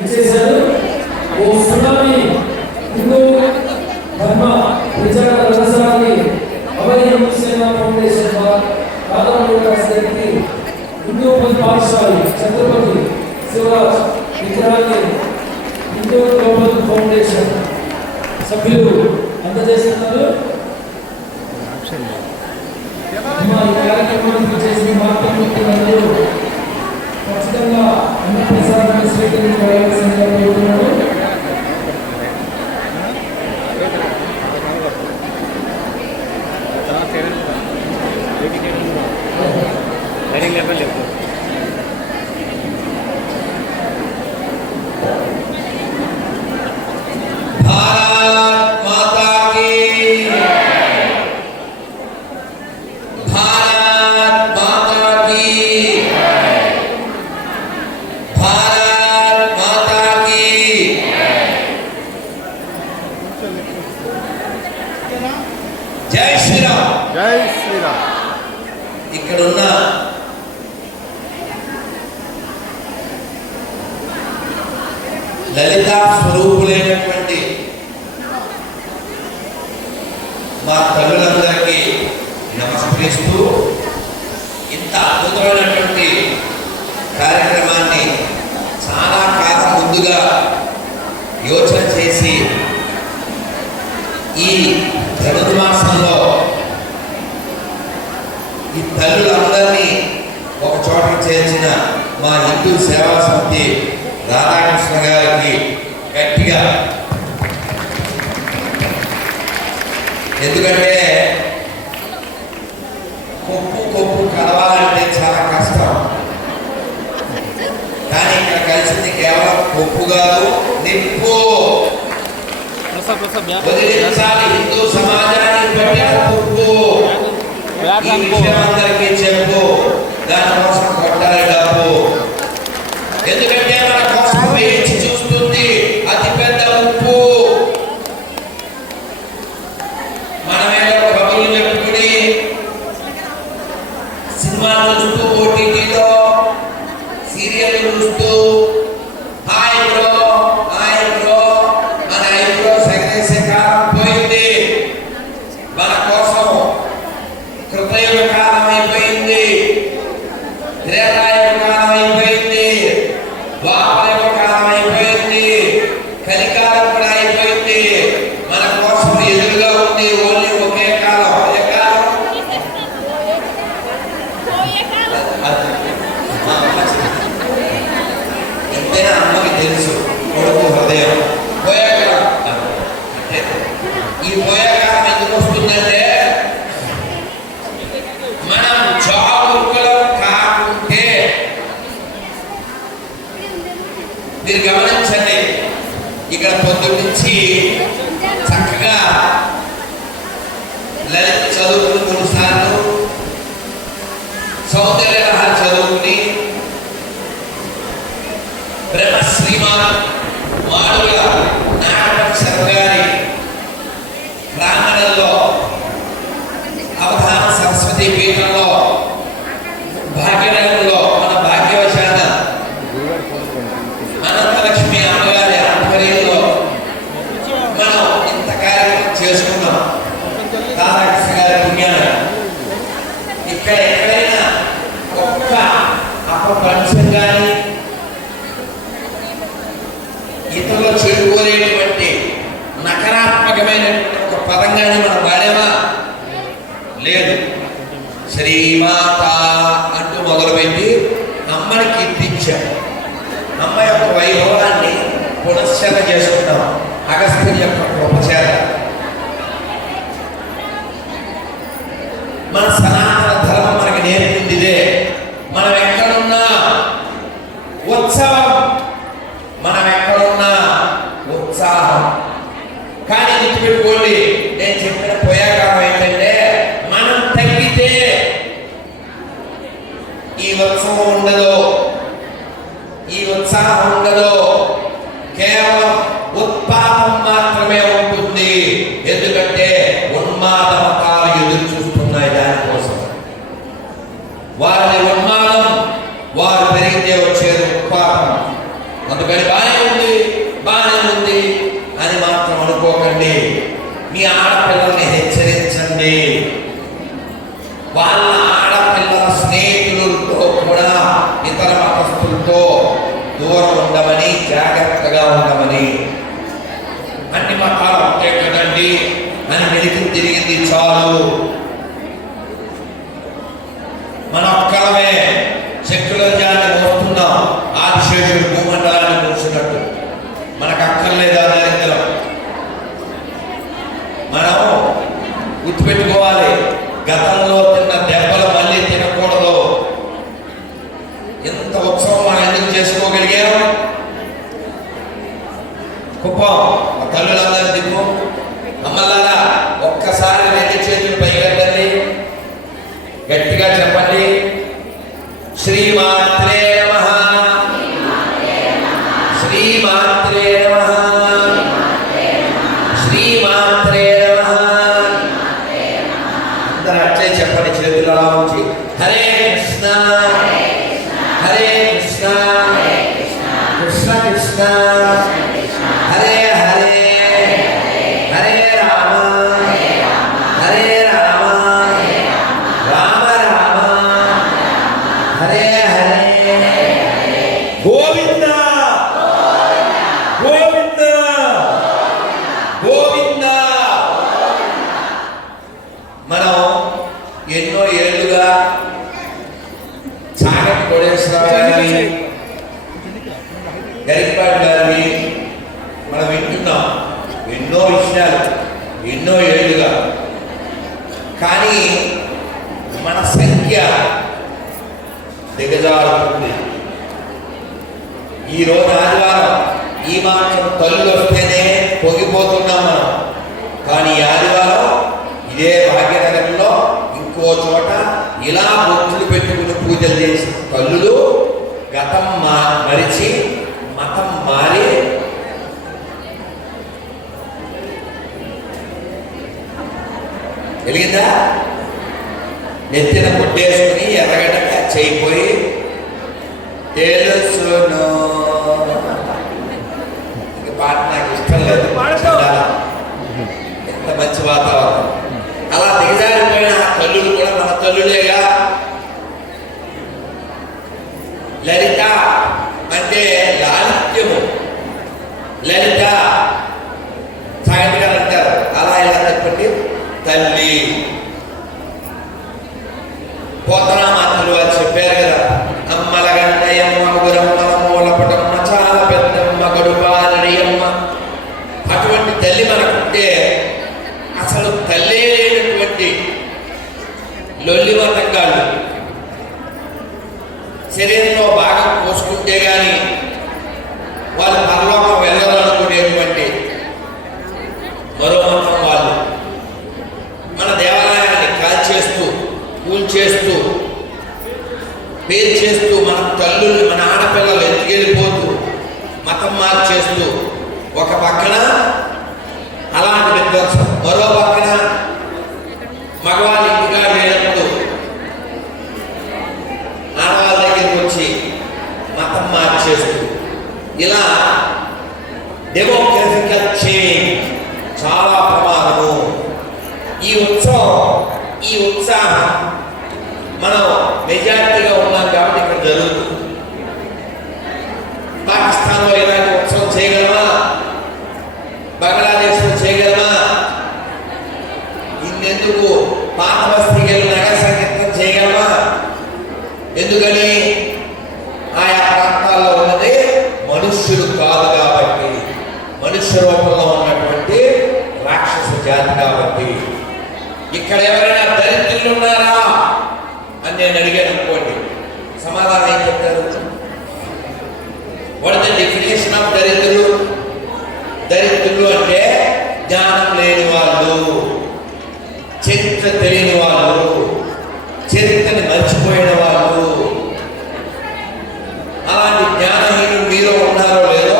ఇచ్చేశారు ఓ సునామీ హిందూ ధర్మ ప్రచార రహస్యాన్ని అభయ సేన ఫౌండేషన్ కాదనూరు హిందూ పాఠశాల ఛత్రపతి శివరాజ్ విగ్రహాన్ని హిందూ గ్లోబల్ ఫౌండేషన్ సభ్యులు అందజేస్తున్నారు. అమ్మా, ఈ కార్యక్రమానికి చేసిన మాతృమూర్తులందరూ ఖచ్చితంగా అన్న ప్రసాదాన్ని స్వీకరించవలసిందిగా లెవెల్ లలితా స్వరూపులైనటువంటి మా తల్లులందరికీ నమస్కరిస్తూ ఇంత అద్భుతమైనటువంటి కార్యక్రమాన్ని చాలా కాలం ముందుగా యోచన చేసి ఈ ధనుర్మాసంలో ఈ తల్లులందరినీ ఒక చోటకి చేర్చిన మా హిందూ సేవా సమితి రాధాకృష్ణ గారికి గట్టిగా ఎందుకంటే కొప్పు కొప్పు కలవాలంటే చాలా కష్టం. కానీ ఇక్కడ కలిసింది కేవలం కొప్పు కాదు నిప్పు. వదిలించాలి హిందూ సమాజాన్ని పట్టిన కొప్పు. ఈ విషయం అందరికీ చెప్పు దానికోసం కొట్టాలి డబ్బు. ఎందుకంటే మన కోసం వేచి Let it పోయింది అమ్మని కీర్తించాడు. అమ్మ యొక్క వైభవాన్ని పునశ్చరణ చేసుకుంటాం. అగస్త్యుని యొక్క కృపచేత. మన సనాతన ధర్మం మనకి నేర్పింది ఇదే మనం ఎక్కడున్నా ఉత్సవం మనం ఎక్కడున్నా ఉత్సాహం కానీ గుర్తుపెట్టుకోండి నేను చెప్పిన పోయాకాలం ఏంటంటే మనం తగ్గితే ఈ ఉత్సవం ఉండదు ఈ ఉత్సాహం ఉండదు కేవలం ఉత్పాదం మాత్రమే ఉంటుంది ఎందుకంటే ఉన్మాద మతాలు ఎదురు చూస్తున్నాయి దానికోసం మోసపోకండి మీ ఆడపిల్లల్ని హెచ్చరించండి. గట్టిగా చెప్పండి చాగటి కోడేశ్వరరావు గారిని గరికపాటి గారిని మనం వింటున్నాం. ఎన్నో విషయాలు ఎన్నో ఏళ్ళుగా కానీ మన సంఖ్య దిగజారుతుంది. ఈ రోజు ఆదివారం ఈ మాత్రం తల్లు వస్తేనే పొగిపోతున్నాం మనం. కానీ ఆదివారం ఇదే భాగ్యనగరంలో ఇంకో చోట ఇలా బొత్తులు పెట్టుకుని పూజలు చేసిన తల్లులు గతం మా మరిచి మతం మారి వెలిగిందా? నెత్తిన పుట్టేసుకుని ఎర్రగడ్డ చేయిపోయి తెలుసును. పాట నాకు ఇష్టం లేదు. ఎంత మంచి వాతావరణం అలా దిగజారిపోయిన ఆ తల్లులు కూడా మన చేస్తూ పేరు చేస్తూ మన తల్లులు మన ఆడపిల్లలు ఎత్తుకెళ్ళిపోతూ మతం మార్చేస్తూ ఒక పక్కన అలాంటి విధ్వంసం మరో పక్కన మగవాళ్ళు ఇంటిగా లేనప్పుడు ఆడవాళ్ళ దగ్గరికి వచ్చి మతం మార్చేస్తూ ఇలా డెమోగ్రఫికల్ చేంజ్ చాలా ప్రమాదము. ఈ ఉత్సవం ఈ ఉత్సాహం మనం మెజారిటీగా ఉన్నాం కాబట్టి ఇక్కడ జరుగుతుంది. పాకిస్తాన్లో ఇలాంటి ఉత్సవం చేయగలమా? బంగ్లాదేశ్లో చేయగలమా? ఇన్నెందుకు పాత బస్తీకి వెళ్ళి నగర సంకీర్తనం చేయగలమా? ఎందుకని? ఆయా ప్రాంతాల్లో ఉన్నది మనుష్యులు కాదు కాబట్టి మనుష్య రూపంలో ఉన్నటువంటి రాక్షస జాతి కాబట్టి. ఇక్కడ ఎవరైనా దరిద్రులు ఉన్నారా? అని నేను అడిగాను అనుకోండి. సమాధానం ఏం చెప్తారు? వాట్ ద డెఫినేషన్ ఆఫ్ దరిద్రులు దరిద్రులు అంటే జ్ఞానం లేని వాళ్ళు చరిత్ర తెలియని వాళ్ళు చరిత్రని మర్చిపోయిన వాళ్ళు. అలాంటి జ్ఞానహీనులు మీలో ఉన్నారో లేదో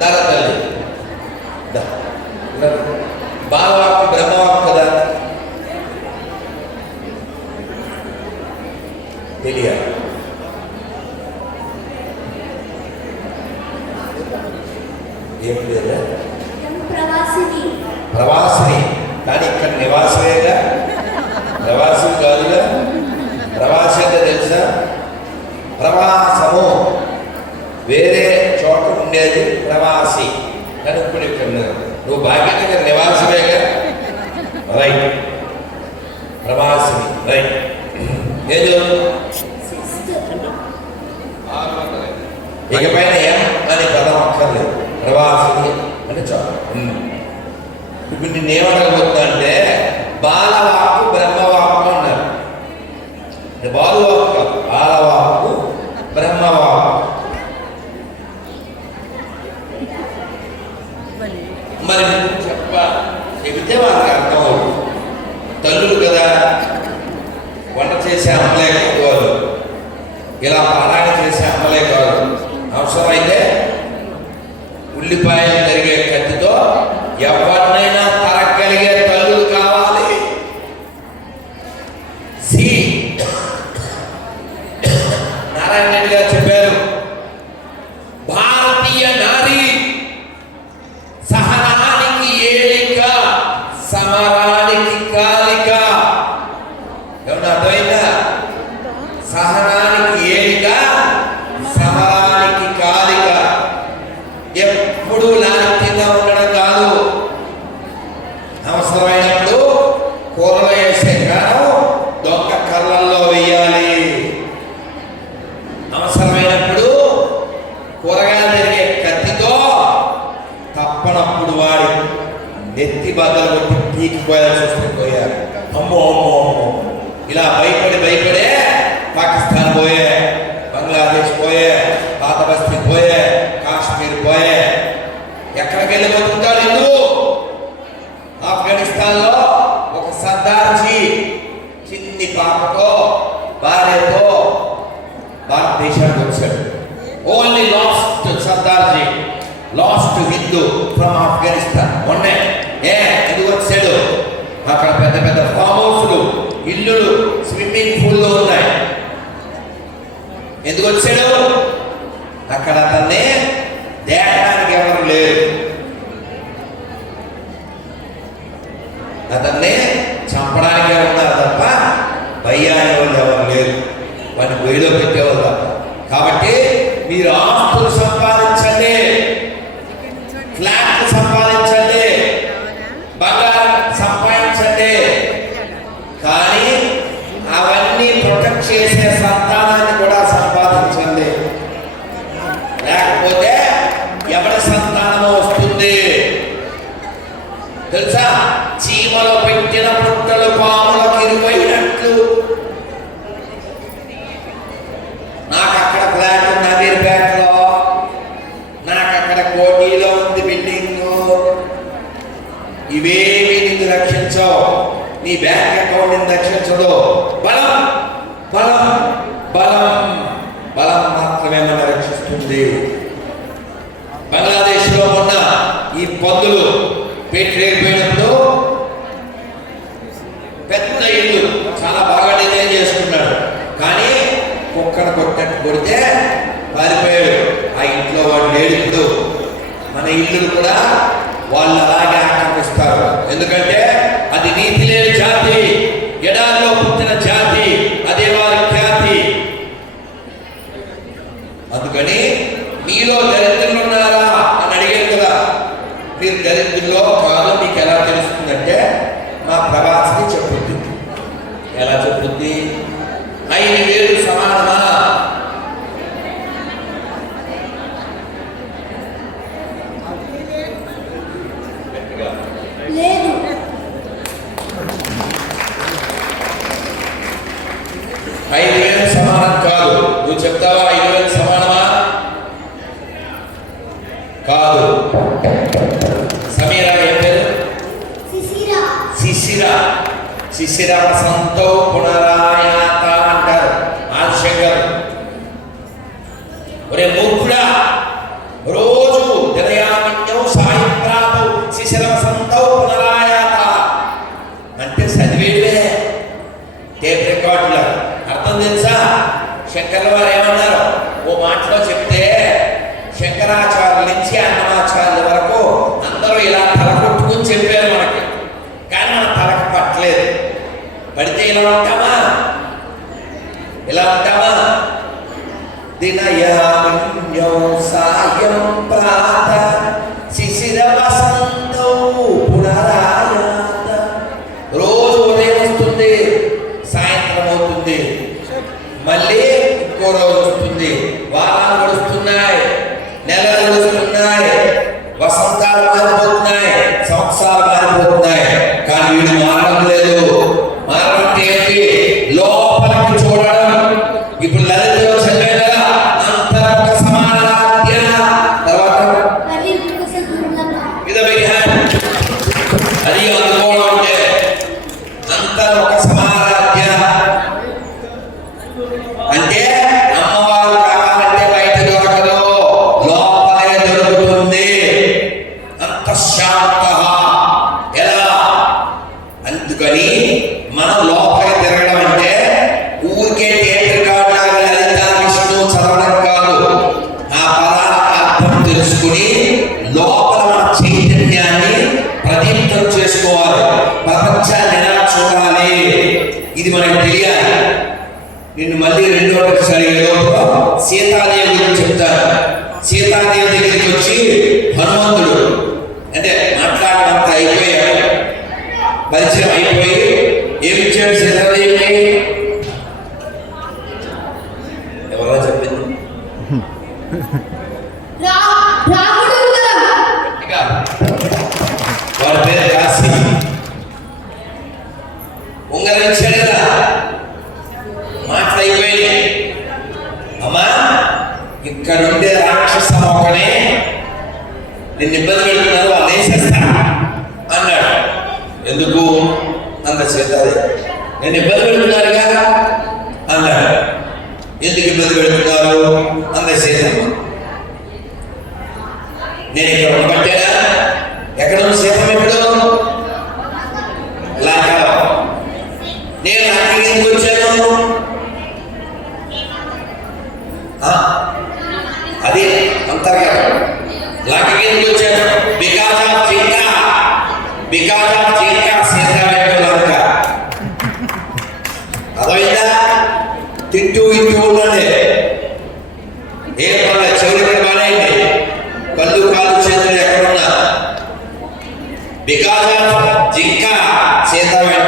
దర తల్లి దా. బాలవాక్కు బ్రహ్మవాక్కు కదా తెలియాలి ఏం లేదా ఎం ప్రవాసిని. కానీ ఇక్కడ నివాసమేగా ప్రవాసి కాదుగా? ప్రవాసి అంటే తెలుసా? ప్రవాసము. వేరే చోట ఉండేది ప్రవాసి. కానీ ఇప్పుడు ఇక్కడ. నువ్వు భాగ్యనగర్ నివాసమేగా రైట్. ప్రవాసిని. రైట్. ఏదో ఇకపైన ఎం అనే పదం అక్కర్లేదు. ప్రవాసిని అంటే చాలు. ఇప్పుడు నేను ఏమడగబోతున్నా అంటే బాలవాకు బ్రహ్మవాకు అన్నారు. అంటే బాలువాకు కాదు బాలవాకు బ్రహ్మవాకు మరి చెప్ప చెబితే వాళ్ళకి అర్థం అవుతుంది. తల్లులు కదా వంట చేసే అమ్మలే కాదు ఇలా పారాయణ చేసే అమ్మలే కాదు. అవసరమైతే నెత్తి బద్దలు కొట్టి పీకిపోయాల్సి వస్తుంది పోయారు అమ్మో అమ్మో అమ్మో. ఇలా భయపడి భయపడే పాకిస్తాన్ పోయే బంగ్లాదేశ్ పోయే పాత బస్తీ పోయే కాశ్మీర్ పోయే ఎక్కడికి వెళ్ళి బతుకుతాడు ఎందుకు అతన్ని చంపడానికే ఉన్నారు తప్ప భయ్యాని వాళ్ళు ఎవరు లేరు. వాడిని గొయ్యిలో పెట్టేవాళ్ళు రక్షిస్తుంది బంగ్లాదేశ్లో ఉన్న ఈ పొద్దులు పెట్టలేకపోయినప్పుడు పెద్ద ఇల్లు చాలా బాగా డిజైన్ చేసుకున్నాడు. కానీ కుక్కను కొట్టట్టు కొడితే పారిపోయాడు. ఆ ఇంట్లో వాడు లేడు ఇప్పుడు. మన ఇల్లు కూడా వాళ్ళు అలాగే ఆక్రమిస్తారు ఎందుకంటే Kama. Bilang kama. Dinayaan niyo sa iyong prata. వారి పేరు కాశీ. ఉంగరం ఇచ్చాడు కదా. మాటలు అయిపోయినాయి. అమ్మా ఇక్కడ ఉండే రాక్షస ఒకనే నిన్ను ఇబ్బంది పెడుతున్నారు వాళ్ళు అన్నాడు. ఎందుకు? అంత చేతాది నేను ఇబ్బంది పెడుతున్నారు కదా అన్నాడు. ఎందుకు ఇబ్బంది పెడుతున్నారు? అంత చేశాను నేను ఇక్కడ ఉండబట్టేనా ఎక్కడ సేపం ఎప్పుడు నేను అక్కడికి ఎందుకు వచ్చాను? అది అంతర్గతం. లాక్కి వచ్చాను? బికాస్ ఆఫ్ చింత. బికాస్ ఆఫ్ Hacienda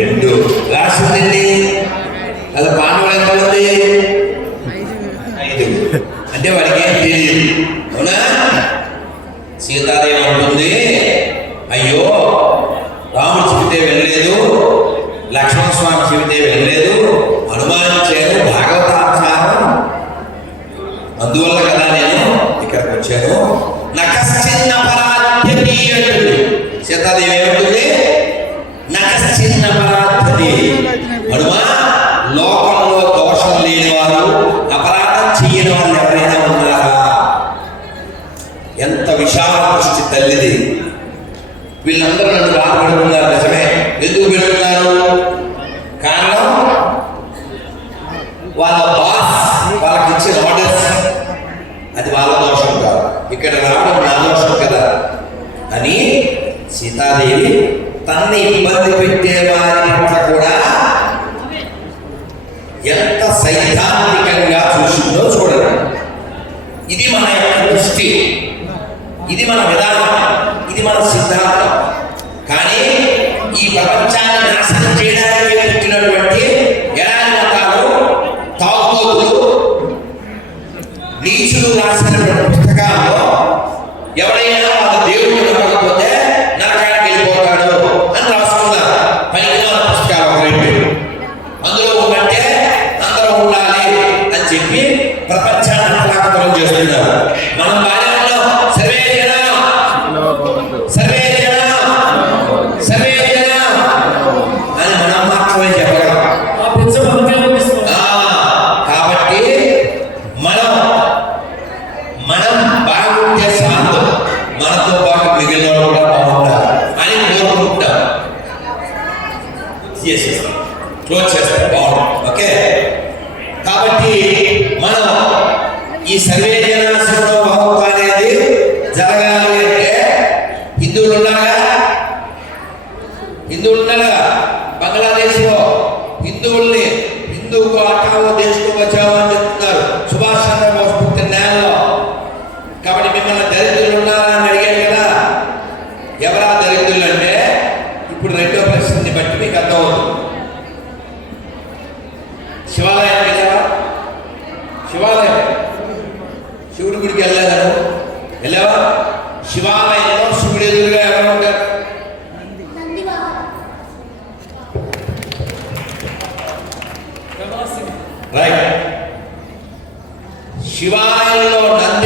ಎಂದು ರಾಷ್ಟ್ರದಲ್ಲಿ ఇక్కడ రావడం నాదోషం కదా అని సీతాదేవి తనని ఇబ్బంది పెట్టే వారి పట్ల కూడా ఎంత సైద్ధాంతికంగా చూసిందో చూడండి ఇది మన శివాలయం వెళ్ళావా? శివాలయం. శివుడి గుడికి వెళ్ళాను వెళ్ళావా? శివాలయంలో శివుడు ఎదురుగా ఎవరు ఉంటారు? రైట్. శివాలయంలో నంది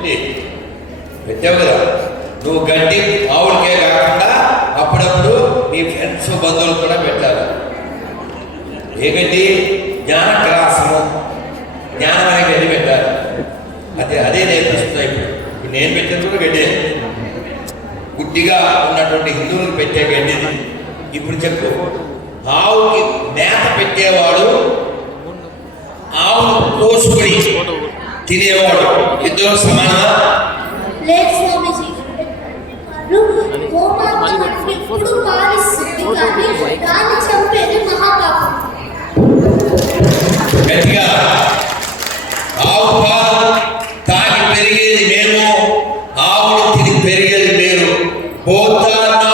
గడ్డి పెట్టావు కదా. నువ్వు గడ్డి ఆవులకే కాకుండా అప్పుడప్పుడు నీ ఫ్రెండ్స్ బంధువులు కూడా పెట్టాలి. ఏ గడ్డి? జ్ఞాన గ్రాసము జ్ఞానం గడ్డి పెట్టాలి. అదే అదే నేర్పిస్తున్నా ఇప్పుడు. నేను పెట్టిన కూడా గడ్డే. గుడ్డిగా ఉన్నటువంటి హిందువులకు పెట్టే గడ్డిది ఇప్పుడు చెప్పు. ఆవుకి మేత పెట్టేవాడు ఆవును కోసుకొని తినేవాడు. ఇద్దరు సమానమా? గట్టిగా ఆవు పాలు తాగి పెరిగేది మేము ఆవులు తిని పెరిగేది మీరు పోతానా